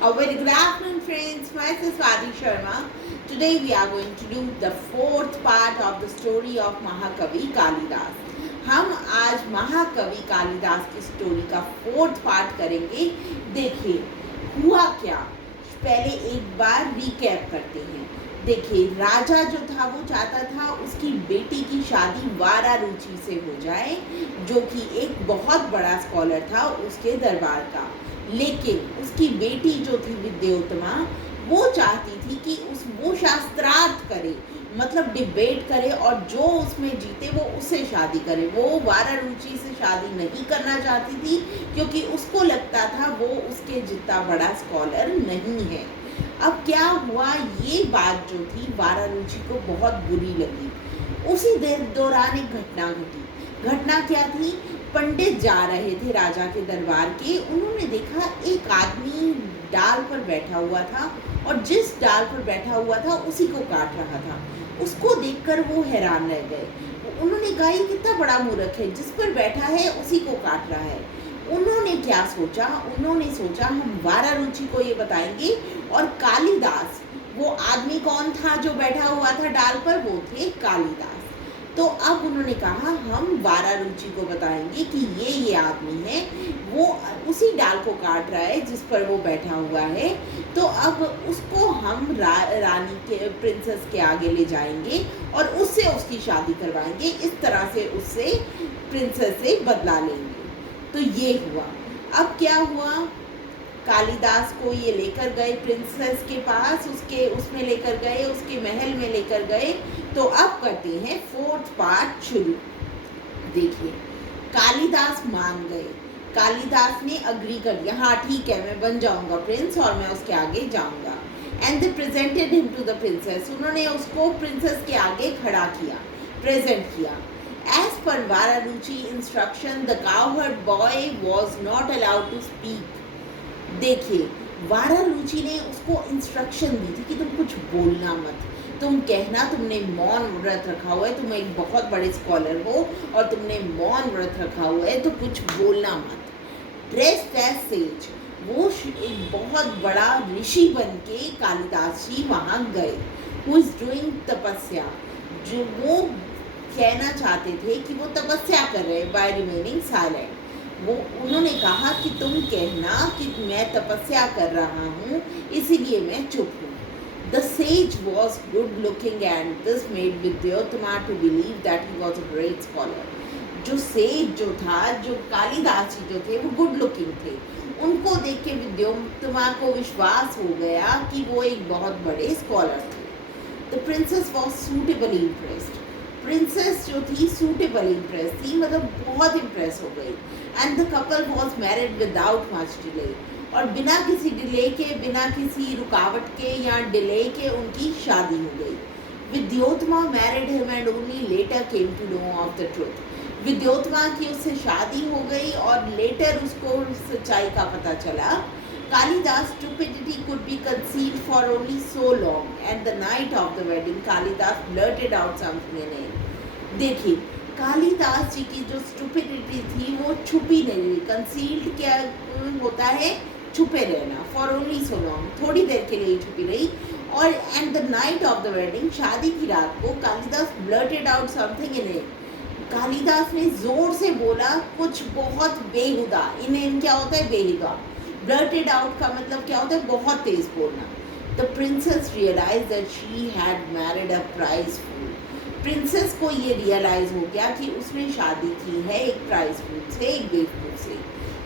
A very good afternoon, friends. Myself Swati Sharma. Today we are going to do the fourth part of the story of महाकवि कालिदास. हम आज महाकवि कालिदास की story का fourth part करेंगे. देखिए हुआ क्या, पहले एक बार रिकैप करते हैं. देखिए राजा जो था वो चाहता था उसकी बेटी की शादी वारारुचि से हो जाए, जो कि एक बहुत बड़ा स्कॉलर था उसके दरबार का. लेकिन उसकी बेटी जो थी विद्योत्तमा, वो चाहती थी कि वो शास्त्रार्थ करे, मतलब डिबेट करे, और जो उसमें जीते वो उससे शादी करे. वो वारारुचि से शादी नहीं करना चाहती थी क्योंकि उसको लगता था वो उसके जितना बड़ा स्कॉलर नहीं है. अब क्या हुआ, ये बात जो थी वारारुचि को बहुत बुरी लगी. उसी दौरान एक घटना घटी. घटना क्या थी, पंडित जा रहे थे राजा के दरबार के. उन्होंने देखा एक आदमी डाल पर बैठा हुआ था और जिस डाल पर बैठा हुआ था उसी को काट रहा था. उसको देखकर वो हैरान रह गए. उन्होंने कहा ये कितना बड़ा मूर्ख है, जिस पर बैठा है उसी को काट रहा है. उन्होंने क्या सोचा, उन्होंने सोचा हम वारारुचि को ये बताएंगे. और कालिदास, वो आदमी कौन था जो बैठा हुआ था डाल पर, वो थे कालिदास. तो अब उन्होंने कहा हम वारारुचि को बताएंगे कि ये आदमी है, वो उसी डाल को काट रहा है जिस पर वो बैठा हुआ है. तो अब उसको हम रानी के, प्रिंसेस के आगे ले जाएंगे और उससे उसकी शादी करवाएंगे. इस तरह से उससे, प्रिंसेस से बदला लेंगे. तो ये हुआ. अब क्या हुआ, कालिदास को ये लेकर गए प्रिंसेस के पास, उसमें लेकर गए, उसके महल में लेकर गए. तो अब करते हैं फोर्थ पार्ट शुरू. देखिए कालिदास मान गए. कालिदास ने अग्री कर दिया, हाँ ठीक है मैं बन जाऊंगा प्रिंस और मैं उसके आगे जाऊंगा. And they presented him to the princess. उन्होंने उसको प्रिंसेस के आगे खड़ा किया, प्रेजेंट किया. As per Vararuchi instruction, the cowherd boy was not allowed to speak. देखिए वारारुचि ने उसको इंस्ट्रक्शन दी थी कि तुम कुछ बोलना मत, तुम कहना तुमने मौन व्रत रखा हुआ है, तुम एक बहुत बड़े स्कॉलर हो और तुमने मौन व्रत रखा हुआ है, तो कुछ बोलना मत. ड्रेस्ड एज सेज, वो एक बहुत बड़ा ऋषि बन के कालिदास जी वहाँ गए. हु इज डूइंग तपस्या, जो वो कहना चाहते थे कि वो तपस्या कर रहे हैं बाय रिमेनिंग साइलेंट. वो उन्होंने कहा कि तुम कहना कि मैं तपस्या कर रहा हूँ इसीलिए मैं चुप हूँ. The sage was good looking and this made Vidyottama to believe that he was a great scholar. जो सेज जो था, जो कालिदास जी जो थे, वो गुड लुकिंग थे. उनको देख के विद्योत्तमा को विश्वास हो गया कि वो एक बहुत बड़े स्कॉलर थे. The princess was suitably impressed. Princess जो थी सूटेबल इम्प्रेस थी, मतलब बहुत इम्प्रेस हो गई. And the couple was married without much delay. और बिना किसी डिले के, बिना किसी रुकावट के या डिले के उनकी शादी हो गई. Vidyottama married him and only later came to know of the truth. Vidyottama की उससे शादी हो गई और लेटर उसको सच्चाई का पता चला. Kalidas' stupidity could be concealed for only so long, and the night of the wedding, Kalidas blurted out something in it. देखिए कालिदास जी की जो स्टूपिडिटी थी वो छुपी नहीं रही. कंसील्ड क्या होता है, छुपे रहना. फॉर ओनली सो लॉन्ग, थोड़ी देर के लिए छुपी रही. और and the night of the wedding, शादी की रात को, Kalidas blurted out something in it. Kalidas ने जोर से बोला कुछ बहुत बेहुदा. इन क्या होता है, बेहुदा. ब्लर्टेड आउट का मतलब क्या होता है, बहुत तेज बोलना. The princess realise that she had married a prize fool. Princess को ये रियलाइज हो गया कि उसने शादी की है एक प्राइज फूल से, एक बेवकूफ से.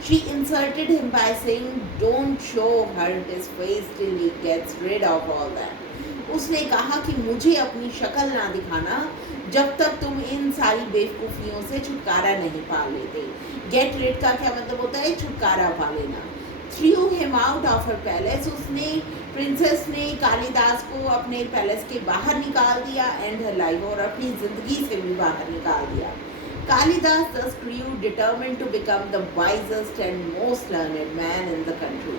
She insulted him by saying don't show her his face till he gets rid of all that. उसने कहा कि मुझे अपनी शक्ल ना दिखाना जब तक तुम इन सारी बेवकूफ़ियों से छुटकारा नहीं पा लेते. गेट रिड का क्या मतलब होता है, छुटकारा पा लेना. Through him out of her palace, उसने, प्रिंसेस ने कालिदास को अपने पैलेस के बाहर निकाल दिया. एंड हर लाइफ, और अपनी ज़िंदगी से भी बाहर निकाल दिया. Kalidas thus grew determined to become the wisest and most learned man in the country.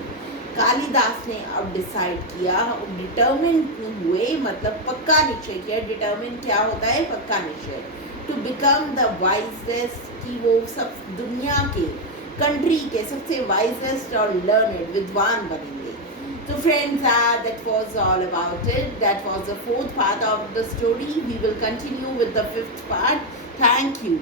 Kalidas ने अब डिसाइड किया, डिटर्मिन हुए मतलब पक्का निश्चय किया. डिटर्मिन क्या होता है, पक्का निश्चय. टू बिकम द वाइजेस्ट, कि वो सब दुनिया के, कंट्री के सबसे वाइजेस्ट और लर्नड, विद्वान बनेंगे. So friends, that was all about it. That was the fourth part of the story. We will continue with the fifth part. Thank you.